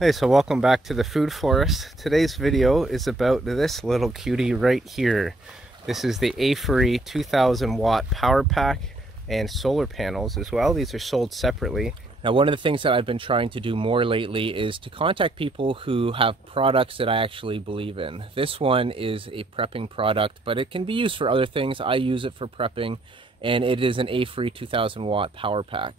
Hey, so welcome back to the food forest. Today's video is about this little cutie right here. This is the Aferiy 2000 watt power pack and solar panels as well. These are sold separately. Now, one of the things that I've been trying to do more lately is to contact people who have products that I actually believe in. This one is a prepping product, but it can be used for other things. I use it for prepping, and it is an Aferiy 2000 watt power pack.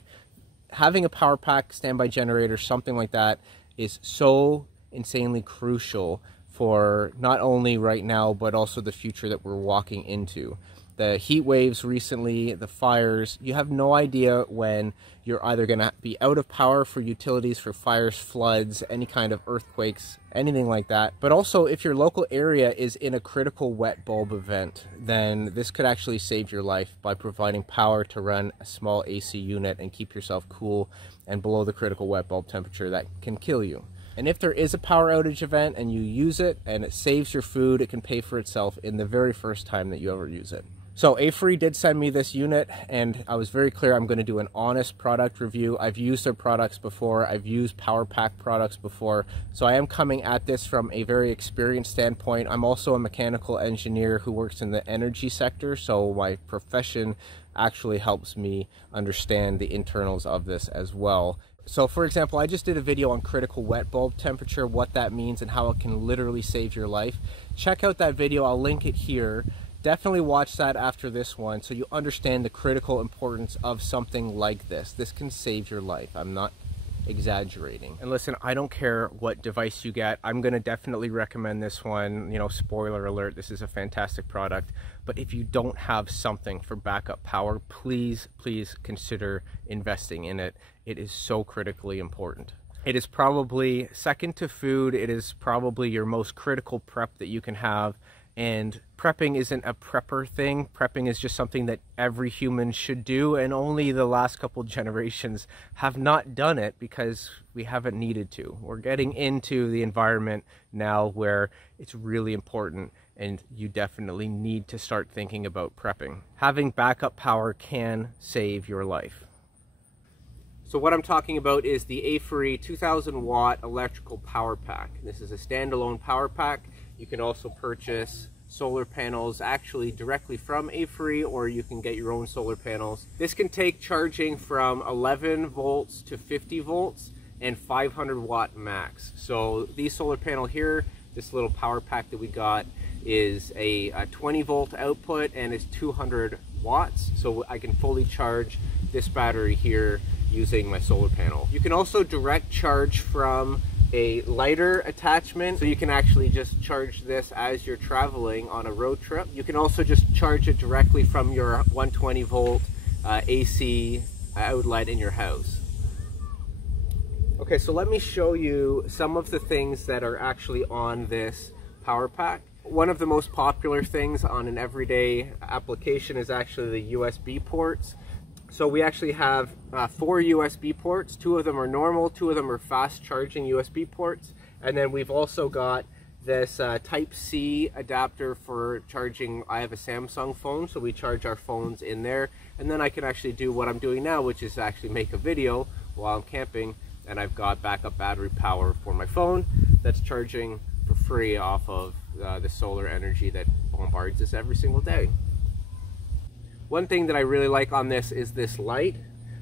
Having a power pack, standby generator, something like that is so insanely crucial for not only right now, but also the future that we're walking into. The heat waves recently, the fires, you have no idea when you're either going to be out of power for utilities, for fires, floods, any kind of earthquakes, anything like that. But also, if your local area is in a critical wet bulb event, then this could actually save your life by providing power to run a small AC unit and keep yourself cool and below the critical wet bulb temperature that can kill you. And if there is a power outage event and you use it and it saves your food, it can pay for itself in the very first time that you ever use it. So Aferiy did send me this unit, and I was very clear I'm going to do an honest product review. I've used their products before. I've used power pack products before. So I am coming at this from a very experienced standpoint. I'm also a mechanical engineer who works in the energy sector, so my profession actually helps me understand the internals of this as well. So for example, I just did a video on critical wet bulb temperature, what that means and how it can literally save your life. Check out that video, I'll link it here. Definitely watch that after this one so you understand the critical importance of something like this. This can save your life. I'm not exaggerating. And listen, I don't care what device you get. I'm going to definitely recommend this one. You know, spoiler alert, this is a fantastic product. But if you don't have something for backup power, please consider investing in it. It is so critically important. It is probably second to food. It is probably your most critical prep that you can have. And prepping isn't a prepper thing. Prepping is just something that every human should do, and only the last couple generations have not done it because we haven't needed to. We're getting into the environment now where it's really important, and you definitely need to start thinking about prepping. Having backup power can save your life. So what I'm talking about is the Aferiy 2000 watt electrical power pack. This is a standalone power pack. You can also purchase solar panels actually directly from Aferiy, or you can get your own solar panels. This can take charging from 11 volts to 50 volts and 500 watt max. So these solar panel here, this little power pack that we got, is a 20 volt output and is 200 watts. So I can fully charge this battery here using my solar panel. You can also direct charge from a lighter attachment, so you can actually just charge this as you're traveling on a road trip. You can also just charge it directly from your 120 volt AC outlet in your house. Okay, so let me show you some of the things that are actually on this power pack. One of the most popular things on an everyday application is actually the USB ports. So we actually have 4 USB ports. 2 of them are normal, 2 of them are fast charging USB ports. And then we've also got this Type-C adapter for charging. I have a Samsung phone, so we charge our phones in there. And then I can actually do what I'm doing now, which is actually make a video while I'm camping. And I've got backup battery power for my phone that's charging for free off of the solar energy that bombards us every single day. One thing that I really like on this is this light.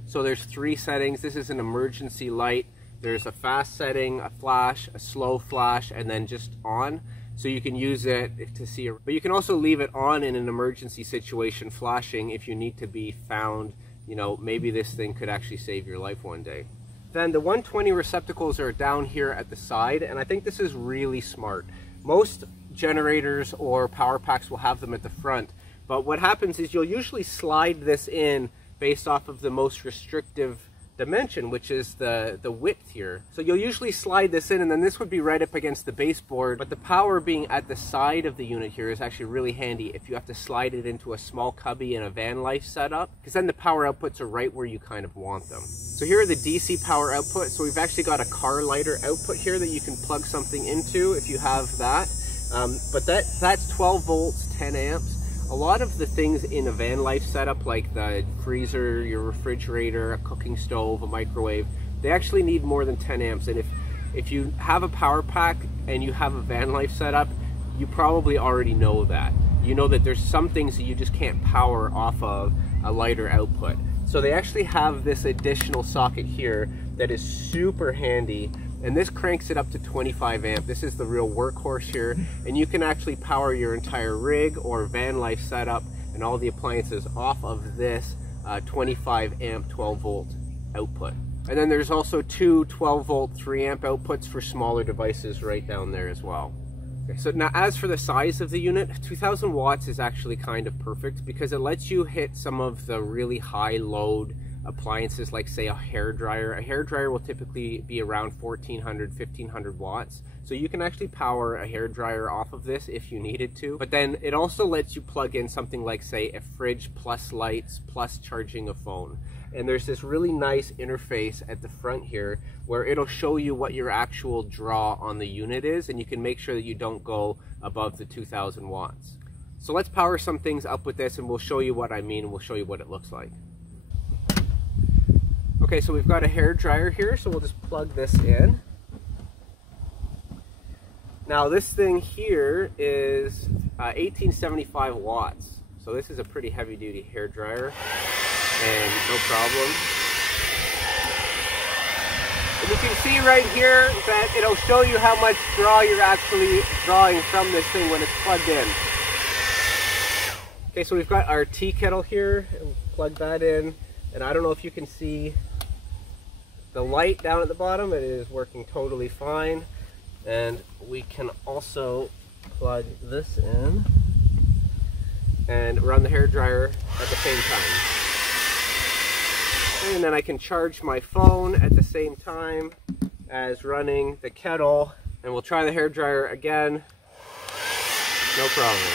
So there's 3 settings. This is an emergency light. There's a fast setting, a flash, a slow flash, and then just on. So you can use it to see, but you can also leave it on in an emergency situation, flashing if you need to be found. You know, maybe this thing could actually save your life one day. Then the 120 receptacles are down here at the side, and I think this is really smart. Most generators or power packs will have them at the front. But what happens is you'll usually slide this in based off of the most restrictive dimension, which is the width here. So you'll usually slide this in, and then this would be right up against the baseboard. But the power being at the side of the unit here is actually really handy if you have to slide it into a small cubby in a van life setup, because then the power outputs are right where you kind of want them. So here are the DC power outputs. So we've actually got a car lighter output here that you can plug something into if you have that. But that's 12 volts, 10 amps. A lot of the things in a van life setup, like the freezer, your refrigerator, a cooking stove, a microwave, they actually need more than 10 amps. And if you have a power pack and you have a van life setup, you probably already know that. You know that there's some things that you just can't power off of a lighter output. So they actually have this additional socket here that is super handy, and this cranks it up to 25 amp. This is the real workhorse here, and you can actually power your entire rig or van life setup and all the appliances off of this 25 amp 12 volt output. And then there's also two 12 volt 3 amp outputs for smaller devices right down there as well. Okay, so now as for the size of the unit, 2000 watts is actually kind of perfect because it lets you hit some of the really high load appliances, like say a hair dryer. A hair dryer will typically be around 1400, 1500 watts. So you can actually power a hair dryer off of this if you needed to. But then it also lets you plug in something like say a fridge plus lights plus charging a phone. And there's this really nice interface at the front here where it'll show you what your actual draw on the unit is, and you can make sure that you don't go above the 2000 watts. So let's power some things up with this and we'll show you what I mean, and we'll show you what it looks like. Okay, so we've got a hair dryer here, so we'll just plug this in. Now this thing here is 1875 watts. So this is a pretty heavy duty hair dryer, and no problem. And you can see right here that it'll show you how much draw you're actually drawing from this thing when it's plugged in. Okay, so we've got our tea kettle here, and plug that in, and I don't know if you can see the light down at the bottom. It is working totally fine. And we can also plug this in and run the hair dryer at the same time. And then I can charge my phone at the same time as running the kettle, and we'll try the hair dryer again. No problem.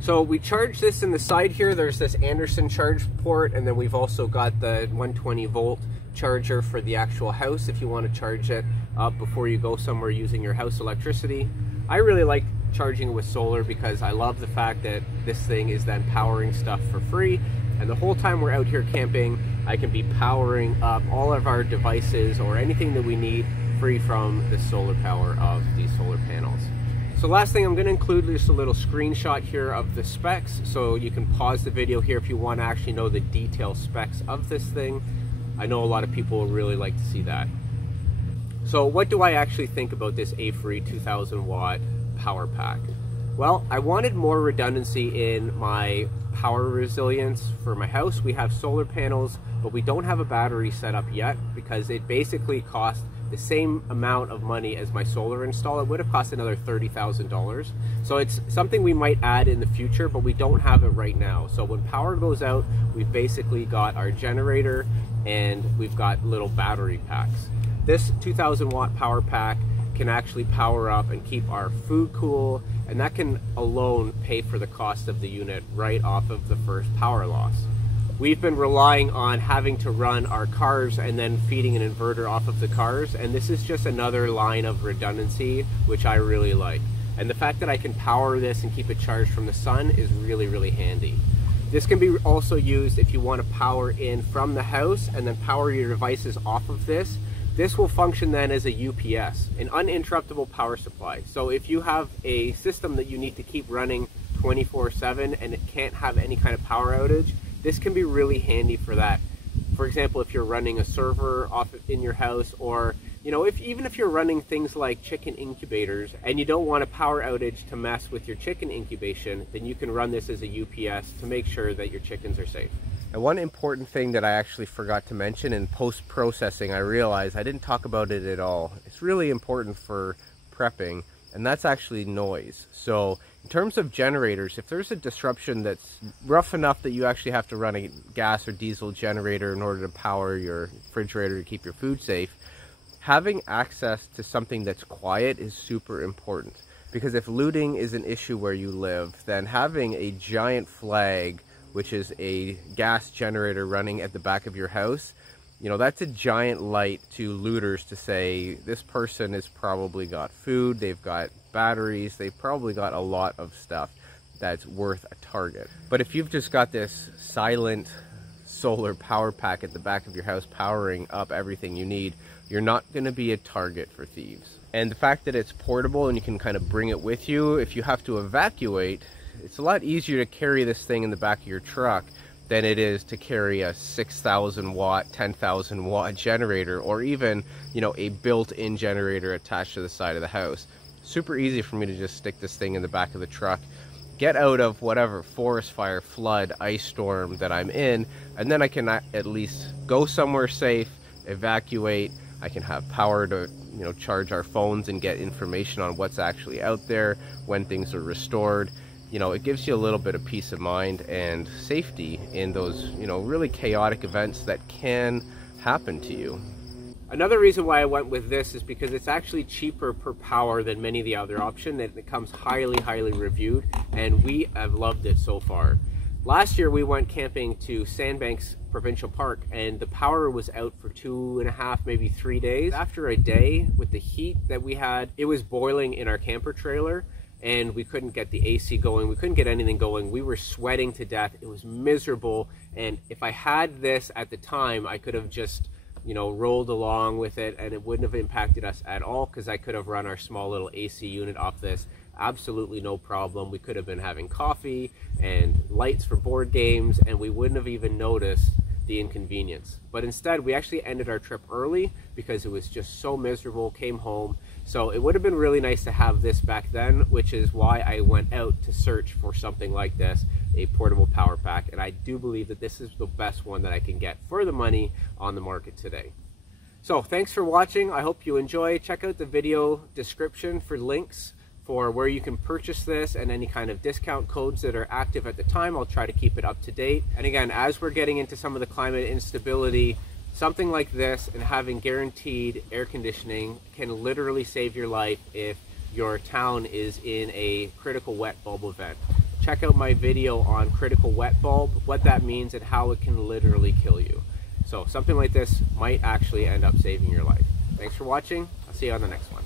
So we charge this in the side here. There's this Anderson charge port, and then we've also got the 120 volt charger for the actual house if you want to charge it up before you go somewhere using your house electricity. I really like charging it with solar because I love the fact that this thing is then powering stuff for free, and the whole time we're out here camping I can be powering up all of our devices or anything that we need free from the solar power of these solar panels. So last thing, I'm going to include just a little screenshot here of the specs, so you can pause the video here if you want to actually know the detailed specs of this thing. I know a lot of people would really like to see that. So what do I actually think about this Aferiy 2000 watt power pack? Well, I wanted more redundancy in my power resilience for my house. We have solar panels, but we don't have a battery set up yet because it basically costs the same amount of money as my solar install. It would have cost another $30,000. So it's something we might add in the future, but we don't have it right now. So when power goes out, we've basically got our generator and we've got little battery packs. This 2000 watt power pack can actually power up and keep our food cool, and that can alone pay for the cost of the unit right off of the first power loss. We've been relying on having to run our cars and then feeding an inverter off of the cars, and this is just another line of redundancy, which I really like. And the fact that I can power this and keep it charged from the sun is really, really handy. This can be also used if you want to power in from the house and then power your devices off of this. This will function then as a UPS, an uninterruptible power supply. So if you have a system that you need to keep running 24/7 and it can't have any kind of power outage, this can be really handy for that. For example, if you're running a server off in your house, or even if you're running things like chicken incubators and you don't want a power outage to mess with your chicken incubation, then you can run this as a UPS to make sure that your chickens are safe. And one important thing that I actually forgot to mention in post-processing, I realized I didn't talk about it at all. It's really important for prepping, and that's actually noise. So in terms of generators, if there's a disruption that's rough enough that you actually have to run a gas or diesel generator in order to power your refrigerator to keep your food safe, having access to something that's quiet is super important. Because if looting is an issue where you live, then having a giant flag, which is a gas generator running at the back of your house, that's a giant light to looters to say, this person has probably got food, they've got batteries, they've probably got a lot of stuff that's worth a target. But if you've just got this silent solar power pack at the back of your house powering up everything you need, you're not going to be a target for thieves. And the fact that it's portable and you can kind of bring it with you, if you have to evacuate, it's a lot easier to carry this thing in the back of your truck than it is to carry a 6,000 watt, 10,000 watt generator, or even, you know, a built-in generator attached to the side of the house. Super easy for me to just stick this thing in the back of the truck, get out of whatever forest fire, flood, ice storm that I'm in, and then I can at least go somewhere safe, evacuate. I can have power to, you know, charge our phones and get information on what's actually out there when things are restored. You know, it gives you a little bit of peace of mind and safety in those, you know, really chaotic events that can happen to you. Another reason why I went with this is because it's actually cheaper per power than many of the other options, and it comes highly reviewed, and we have loved it so far. Last year we went camping to Sandbanks Provincial Park, and the power was out for 2.5, maybe 3 days. After a day with the heat that we had, it was boiling in our camper trailer, and we couldn't get the AC going, we couldn't get anything going. We were sweating to death. It was miserable, and if I had this at the time, I could have just, you know, rolled along with it, and it wouldn't have impacted us at all, because I could have run our small little AC unit off this. Absolutely no problem. We could have been having coffee and lights for board games, and we wouldn't have even noticed the inconvenience. But instead, we actually ended our trip early because it was just so miserable, came home. So it would have been really nice to have this back then, which is why I went out to search for something like this, a portable power pack. And I do believe that this is the best one that I can get for the money on the market today. So thanks for watching. I hope you enjoy. Check out the video description for links for where you can purchase this and any kind of discount codes that are active at the time. I'll try to keep it up to date. And again, as we're getting into some of the climate instability, something like this and having guaranteed air conditioning can literally save your life if your town is in a critical wet bulb event. Check out my video on critical wet bulb, what that means and how it can literally kill you. So something like this might actually end up saving your life. Thanks for watching. I'll see you on the next one.